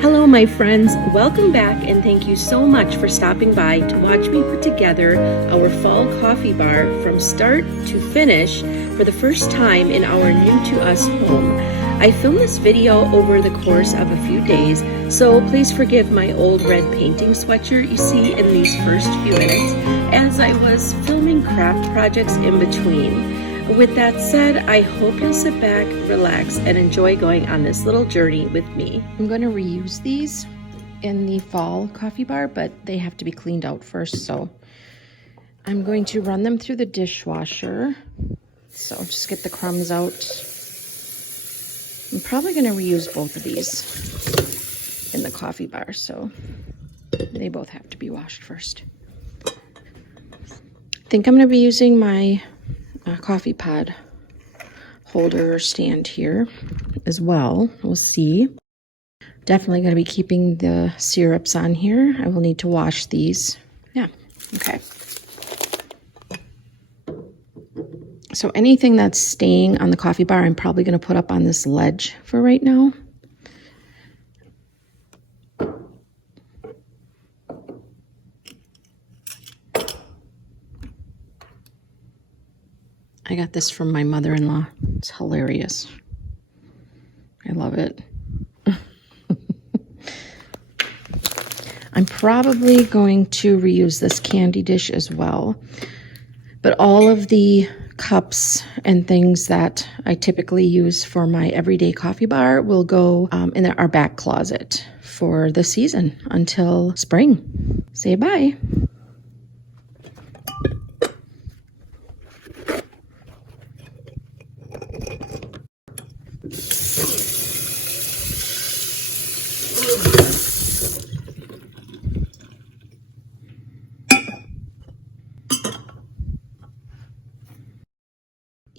Hello my friends, welcome back and thank you so much for stopping by to watch me put together our fall coffee bar from start to finish for the first time in our new to us home. I filmed this video over the course of a few days, so please forgive my old red painting sweatshirt you see in these first few minutes as I was filming craft projects in between. With that said, I hope you'll sit back, relax, and enjoy going on this little journey with me. I'm going to reuse these in the fall coffee bar, but they have to be cleaned out first, so I'm going to run them through the dishwasher. So just get the crumbs out. I'm probably going to reuse both of these in the coffee bar, so they both have to be washed first. I think I'm going to be using my coffee pod holder stand here as well. We'll see. Definitely going to be keeping the syrups on here. I will need to wash these. Yeah, okay. So anything that's staying on the coffee bar, I'm probably going to put up on this ledge for right now. I got this from my mother-in-law. It's hilarious. I love it. I'm probably going to reuse this candy dish as well. But all of the cups and things that I typically use for my everyday coffee bar will go in our back closet for the season until spring. Say bye.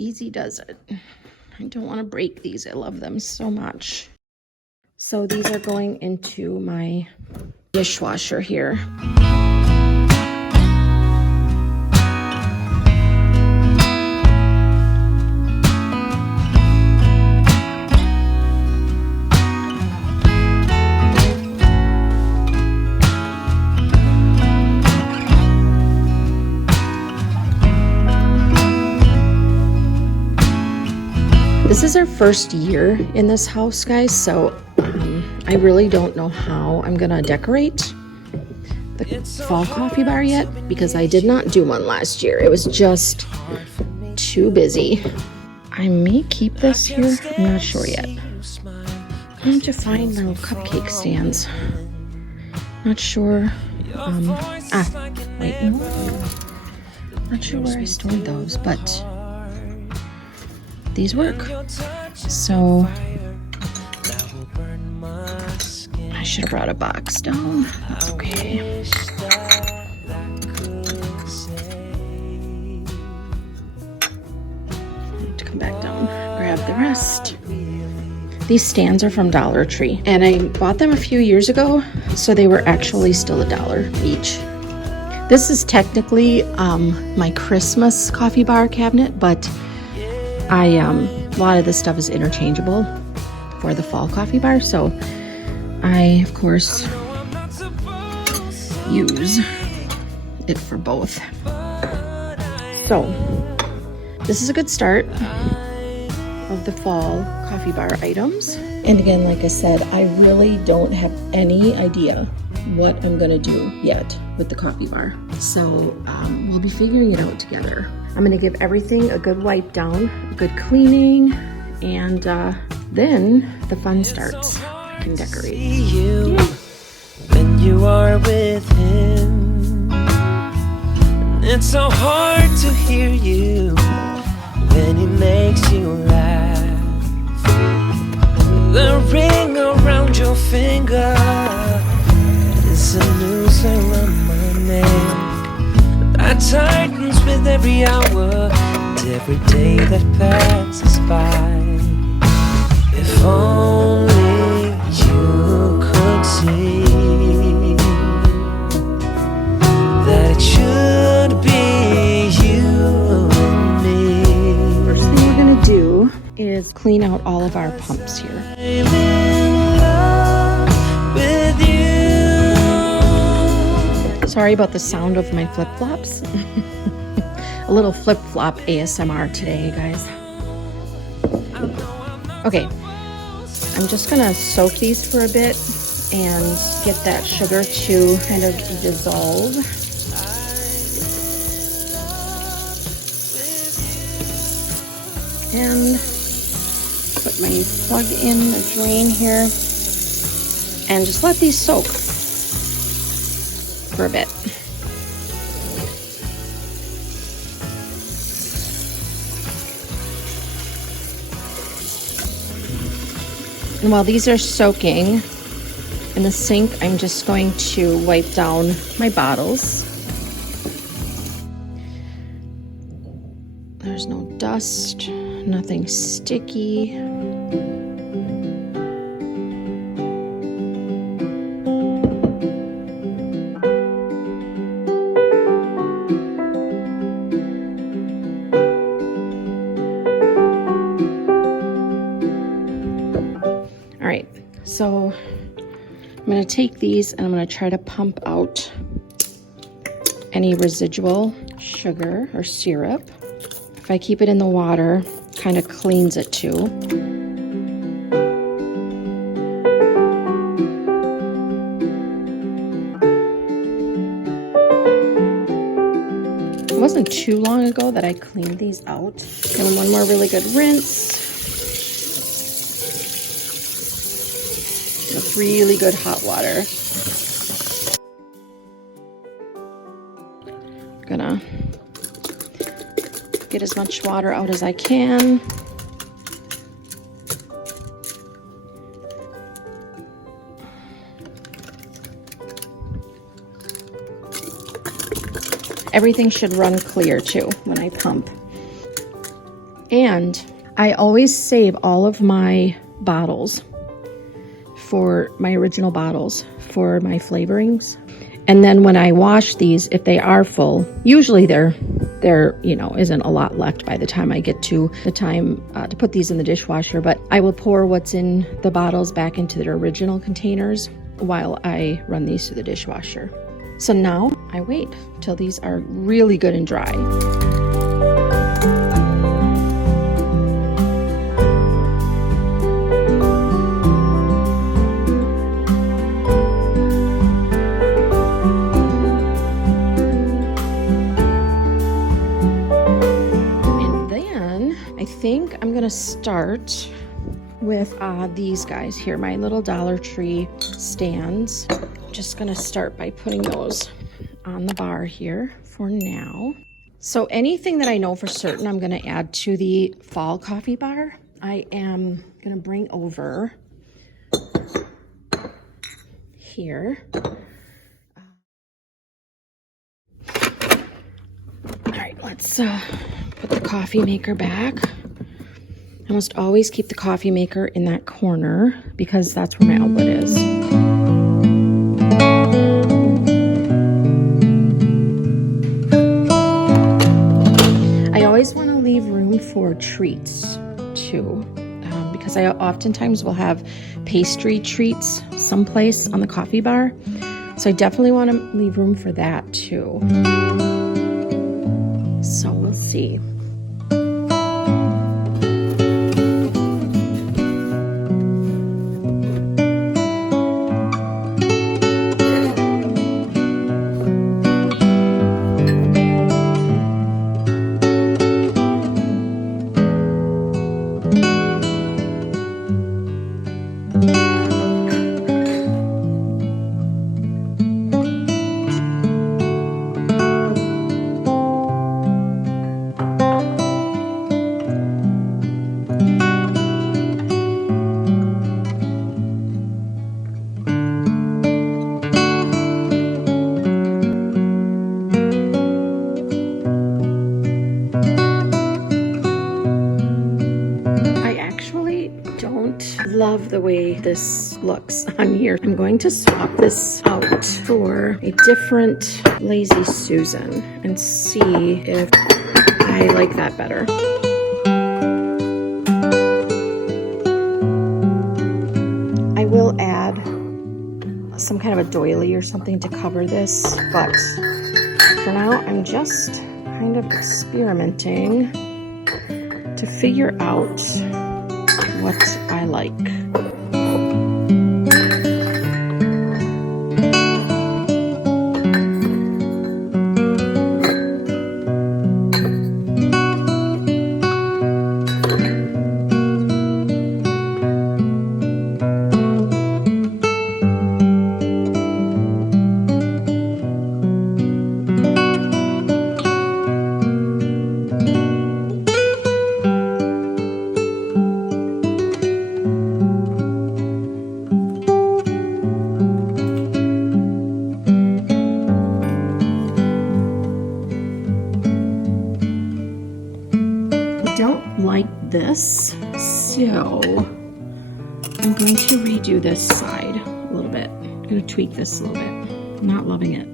Easy does it. I don't want to break these. I love them so much. So these are going into my dishwasher here. This is our first year in this house, guys, so I really don't know how I'm gonna decorate the fall coffee bar yet because I did not do one last year. It was just too busy. I may keep this here. I'm not sure yet. I need to find my little cupcake stands. Not sure. Wait. Not sure where I stored those, but these work. So I should have brought a box down. That's okay. I need to come back down, grab the rest. These stands are from Dollar Tree, and I bought them a few years ago, so they were actually still $1 each. This is technically my Christmas coffee bar cabinet, but a lot of this stuff is interchangeable for the fall coffee bar, so I, of course, use it for both. So, this is a good start of the fall coffee bar items. And again, like I said, I really don't have any idea what I'm gonna do yet with the coffee bar. So we'll be figuring it out together. I'm gonna give everything a good wipe down, a good cleaning, and then the fun starts. I can decorate. You when you are with him, it's so hard to hear you when he makes you laugh. The ring around your finger is a noose around my neck that tightens with every hour and every day that passes by. If only you could see that it should be you and me. First thing we're gonna do is clean out all of our pumps here. I'm in love with you. Sorry about the sound of my flip-flops. A little flip-flop ASMR today, guys. Okay, I'm just gonna soak these for a bit and get that sugar to kind of dissolve. And put my plug in the drain here and just let these soak for a bit. And while these are soaking in the sink, I'm just going to wipe down my bottles. There's no dust, nothing sticky. All right, so I'm gonna take these and I'm gonna try to pump out any residual sugar or syrup. If I keep it in the water, kind of cleans it too. It wasn't too long ago that I cleaned these out. And one more really good rinse. With really good hot water. Gonna get as much water out as I can. Everything should run clear too when I pump. And I always save all of my bottles for my original bottles for my flavorings. And then when I wash these, if they are full, usually there isn't a lot left by the time I get to the time to put these in the dishwasher, but I will pour what's in the bottles back into their original containers while I run these through the dishwasher. So now I wait till these are really good and dry. I think I'm gonna start with these guys here, my little Dollar Tree stands. I'm just gonna start by putting those on the bar here for now. So anything that I know for certain I'm gonna add to the fall coffee bar, I am gonna bring over here. All right, let's put the coffee maker back. I must always keep the coffee maker in that corner because that's where my outlet is. I always want to leave room for treats too, because I oftentimes will have pastry treats someplace on the coffee bar. So I definitely want to leave room for that too. So we'll see. love the way this looks on here. I'm going to swap this out for a different Lazy Susan and see if I like that better. I will add some kind of a doily or something to cover this, but for now I'm just kind of experimenting to figure out what I like. Like this, so I'm going to redo this side a little bit. I'm going to tweak this a little bit. I'm not loving it.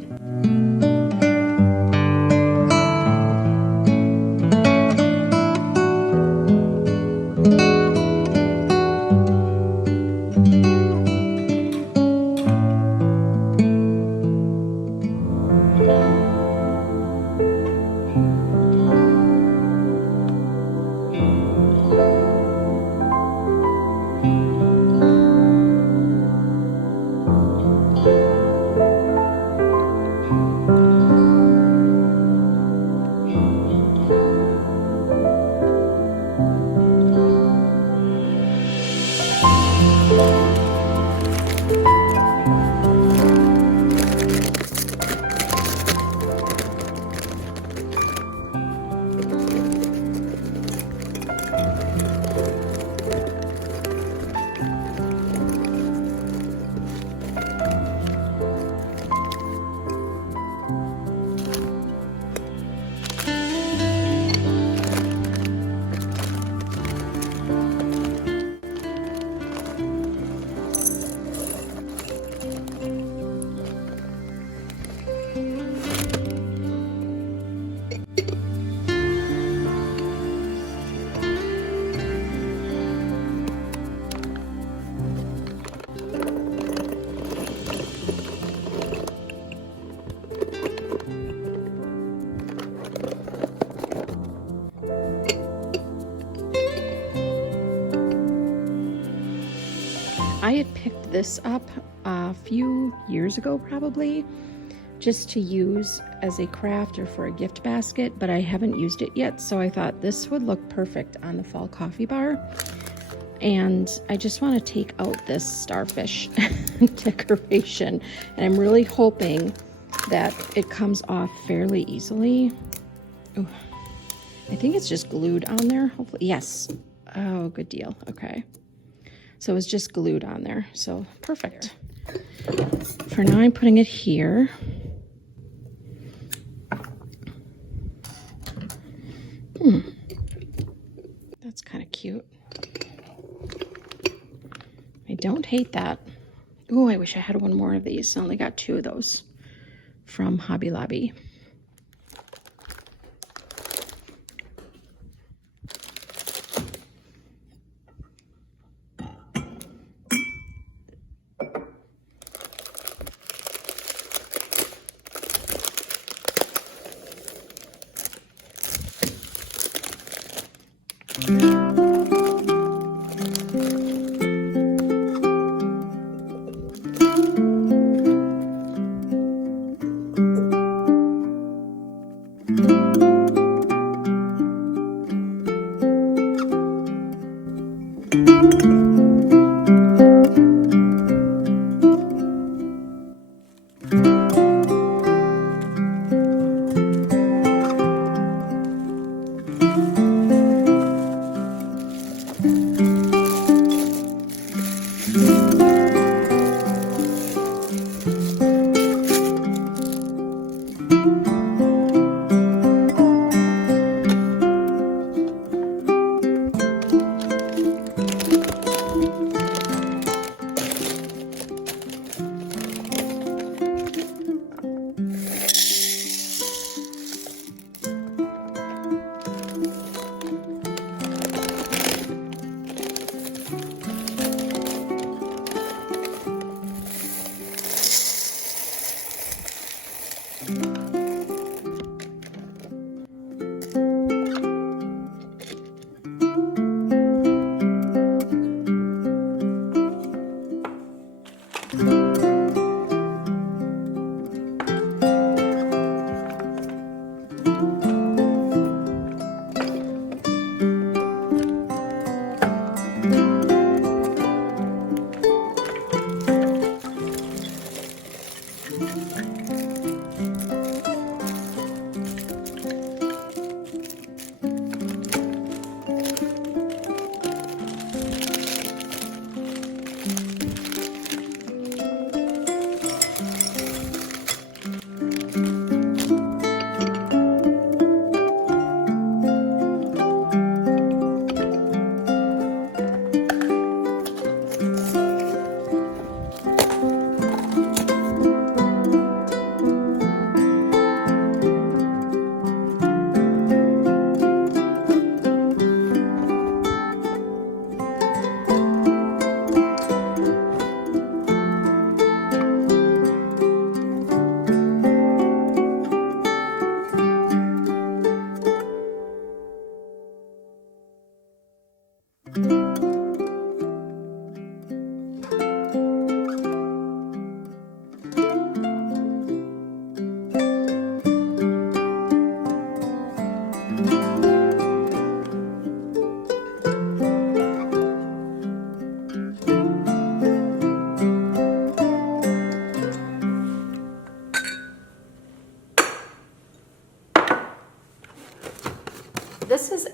I had picked this up a few years ago probably, just to use as a craft or for a gift basket, but I haven't used it yet, so I thought this would look perfect on the fall coffee bar. And I just want to take out this starfish decoration, and I'm really hoping that it comes off fairly easily. Ooh, I think it's just glued on there, hopefully. Yes. Oh, good deal. Okay. So it was just glued on there, so perfect. For now, I'm putting it here. That's kind of cute. I don't hate that. Oh, I wish I had one more of these. I only got 2 of those from Hobby Lobby.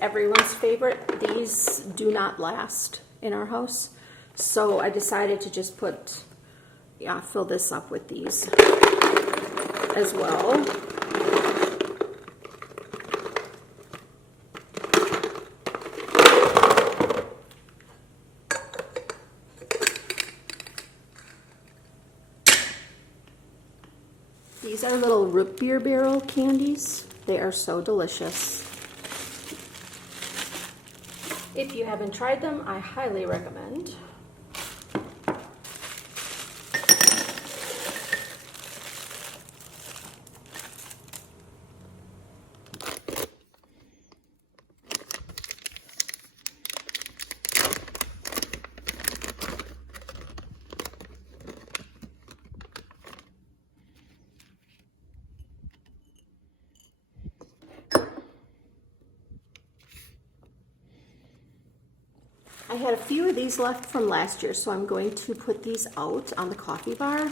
everyone's favorite. These do not last in our house. So I decided to just fill this up with these as well. These are little root beer barrel candies. They are so delicious. If you haven't tried them, I highly recommend. I had a few of these left from last year, so I'm going to put these out on the coffee bar.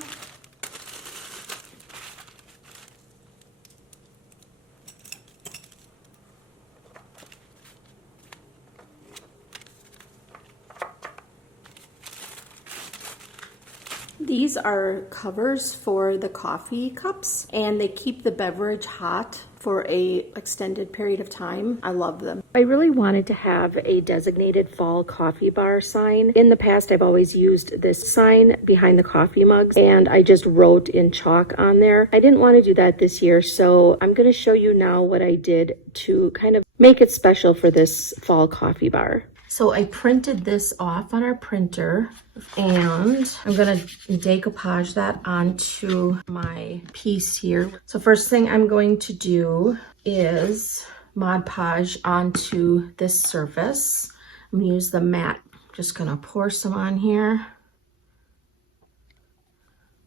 These are covers for the coffee cups, and they keep the beverage hot for a extended period of time. I love them. I really wanted to have a designated fall coffee bar sign. In the past, I've always used this sign behind the coffee mugs, and I just wrote in chalk on there. I didn't want to do that this year, so I'm going to show you now what I did to kind of make it special for this fall coffee bar. So I printed this off on our printer, and I'm gonna decoupage that onto my piece here. So first thing I'm going to do is Mod Podge onto this surface. I'm gonna use the matte. Just gonna pour some on here.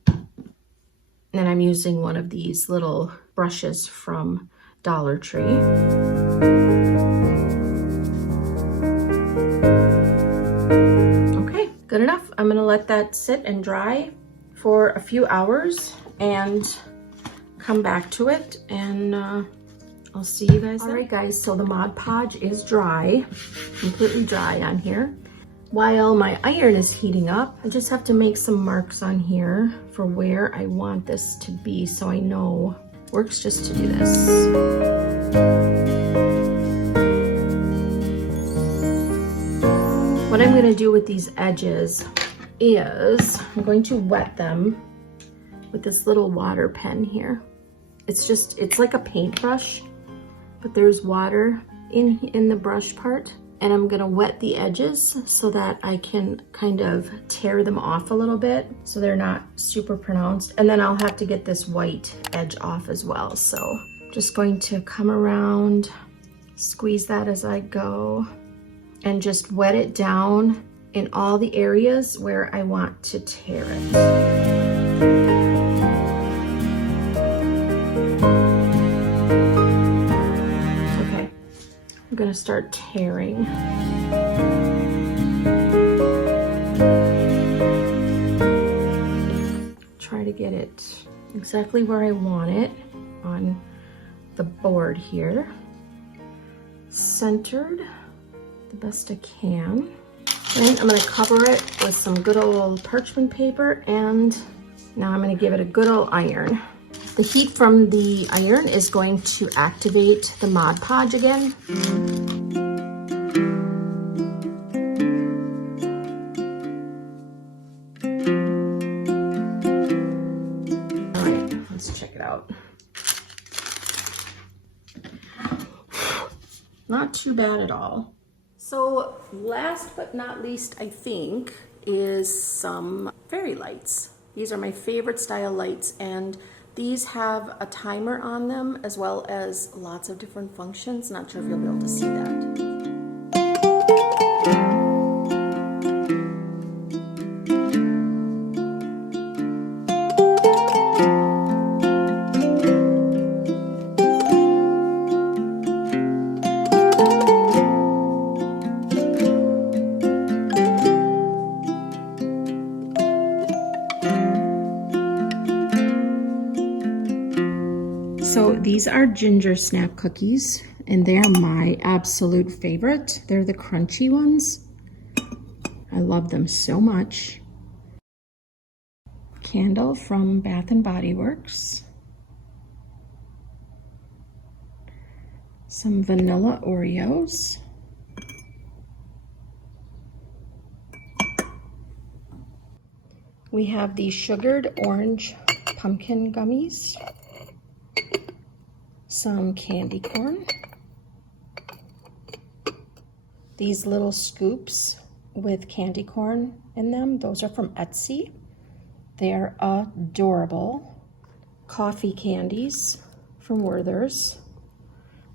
And I'm using one of these little brushes from Dollar Tree. Good enough. I'm gonna let that sit and dry for a few hours and come back to it, and I'll see you guys then. All right guys, so the Mod Podge is dry, completely dry on here. While my iron is heating up, I just have to make some marks on here for where I want this to be, so I know it works just to do this. What I'm going to do with these edges is I'm going to wet them with this little water pen here. It's like a paintbrush, but there's water in the brush part, and I'm going to wet the edges so that I can kind of tear them off a little bit so they're not super pronounced. And then I'll have to get this white edge off as well. So just going to come around, squeeze that as I go, and just wet it down in all the areas where I want to tear it. Okay, I'm gonna start tearing. Try to get it exactly where I want it on the board here. Centered the best I can. Then I'm going to cover it with some good old parchment paper, and now I'm going to give it a good old iron. The heat from the iron is going to activate the Mod Podge again. All right, let's check it out. Not too bad at all. So last but not least, I think, is some fairy lights. These are my favorite style lights, and these have a timer on them as well as lots of different functions. Not sure if you'll be able to see that. So these are ginger snap cookies, and they're my absolute favorite. They're the crunchy ones. I love them so much. Candle from Bath and Body Works. Some vanilla Oreos. We have the sugared orange pumpkin gummies. Some candy corn. These little scoops with candy corn in them, those are from Etsy. They are adorable. Coffee candies from Werther's.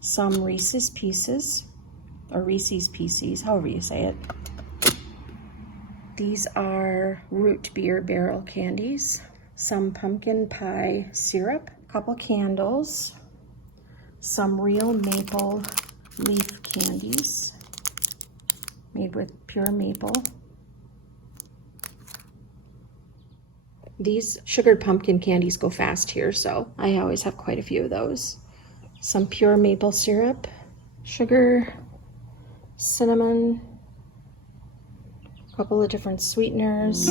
Some Reese's Pieces, or Reese's Pieces, however you say it. These are root beer barrel candies. Some pumpkin pie syrup. A couple candles. Some real maple leaf candies made with pure maple. These sugared pumpkin candies go fast here, so I always have quite a few of those. Some pure maple syrup, sugar, cinnamon, a couple of different sweeteners.